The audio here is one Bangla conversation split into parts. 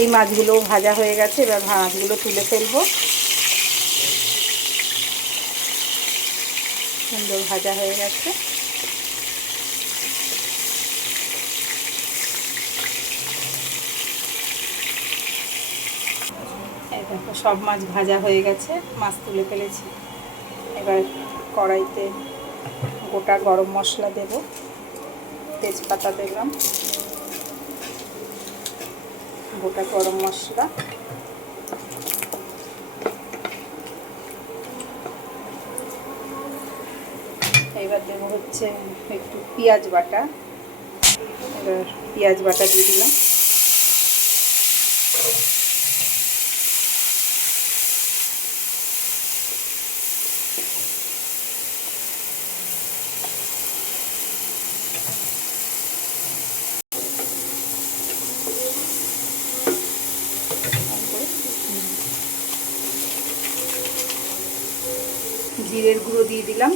এই মাছগুলো ভাজা হয়ে গেছে, এবার মাছগুলো তুলে ফেলবো। সুন্দর ভাজা হয়ে গেছে। এই দেখো সব মাছ ভাজা হয়ে গেছে, মাছ তুলে ফেলেছি। এবার কড়াইতে গোটা গরম মশলা দেব, তেজপাতা দিলাম, গোটা গরম মশলা, এবার দেবো হচ্ছে একটু পেঁয়াজ বাটা। এবার পেঁয়াজ বাটা দিয়ে দিলাম। জিরের গুঁড়ো দিয়ে দিলাম।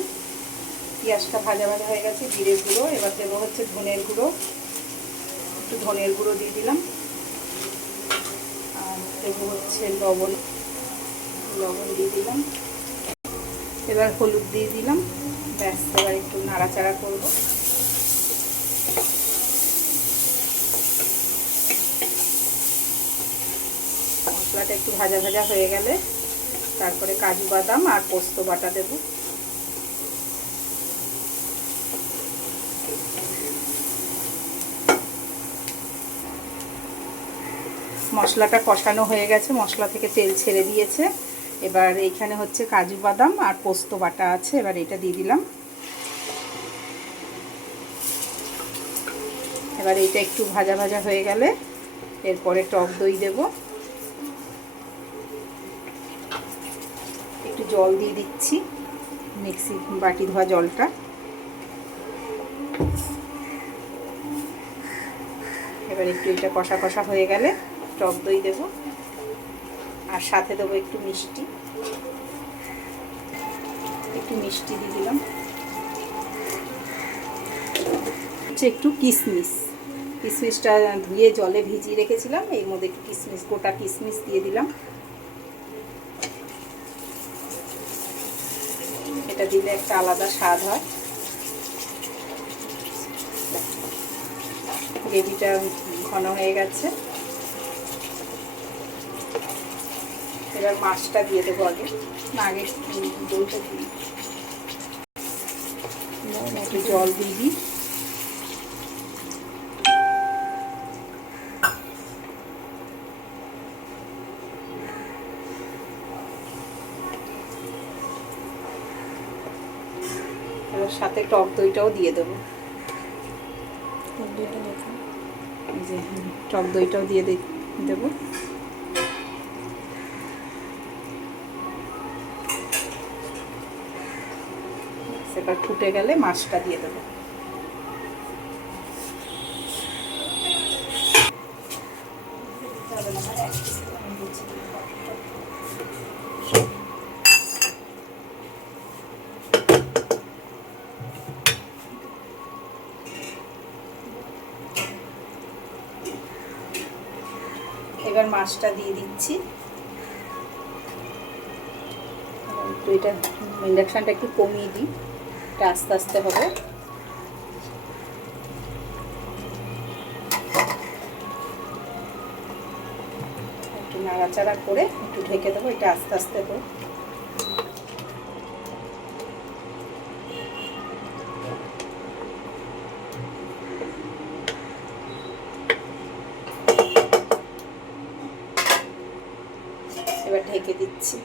পেঁয়াজটা ভাজা ভাজা হয়ে গেছে, জিরের গুঁড়ো। এবার দেবো হচ্ছে ধনের গুঁড়ো, একটু ধনের গুঁড়ো দিয়ে দিলাম। আর দেবো হচ্ছে লবণ দিয়ে দিলাম। এবার হলুদ দিয়ে দিলাম। ব্যাস, এবার একটু নাড়াচাড়া করব। মশলাটা একটু ভাজা ভাজা হয়ে গেলে তারপরে কাজু বাদাম আর পোস্ত বাটা দেব। মশলাটা কষানো হয়ে গেছে, মশলা থেকে তেল ছেড়ে দিয়েছে। এবার এইখানে হচ্ছে কাজু বাদাম আর পোস্ত বাটা আছে, এবার এটা দিয়ে দিলাম। এবার এটা একটু ভাজা ভাজা হয়ে গেলে এরপরে টক দই দেব। একটু জল দিয়ে দিচ্ছি, মিক্সি বাটি ধোয়া জলটা। এবার একটু এটা কষা কষা হয়ে গেলে টক দই দেব, আর সাথে দেবো একটু মিষ্টি। একটু মিষ্টি দিয়ে দিলাম। একটু কিশমিশটা ধুয়ে জলে ভিজিয়ে রেখেছিলাম, এর মধ্যে একটু কিশমিশ, গোটা কিশমিশ দিয়ে দিলাম। এটা দিলে একটা আলাদা স্বাদ হয়। গ্রেভিটা ঘন হয়ে গেছে। এবার মাছটা দিয়ে দেবো আগে, না আগে দইটা দিই, একটু জল দিয়ে দিই। এবার সাথে টক দইটাও দিয়ে দেবো। যে টক দইটাও দিয়ে দেবো। সেটা ফুটে গেলে মাছটা দিয়ে দেবো। এবার মাছটা দিয়ে দিচ্ছি। তো এটা ইন্ডাকশানটা একটু কমিয়ে দিই, এটা আস্তে আস্তে হবে। একটু নাড়াচাড়া করে একটু ঢেকে দেবো, এটা আস্তে আস্তে হোক। এবার ঢেকে দিচ্ছি।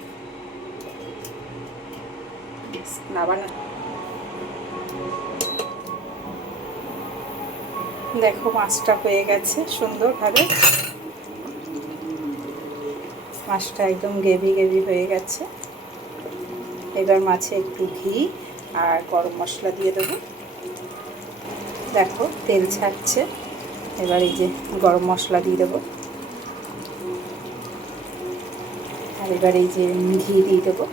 নাবানো, দেখো মাছটা হয়ে গেছে সুন্দরভাবে। মাছটা একদম গ্রেভি গ্রেভি হয়ে গেছে। এবার মাছে একটু ঘি আর গরম মশলা দিয়ে দেবো। দেখো তেল ছাড়ছে। এবার এই যে গরম মশলা দিয়ে দেবো, আর এবার এই যে ঘি দিয়ে দেবো।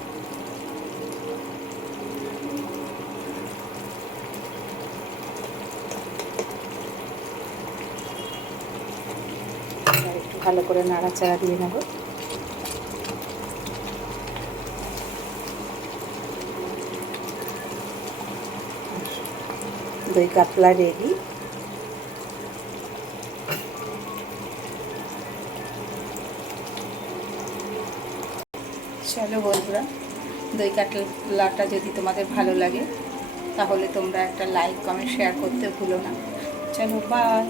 একটু ভালো করে নাড়াচাড়া দিয়ে নেব। দই কাতলা রেডি। চলো বন্ধুরা, দই কাতলাটা যদি তোমাদের ভালো লাগে তাহলে তোমরা একটা লাইক কমেন্ট শেয়ার করতে ভুলো না। চলো বাই।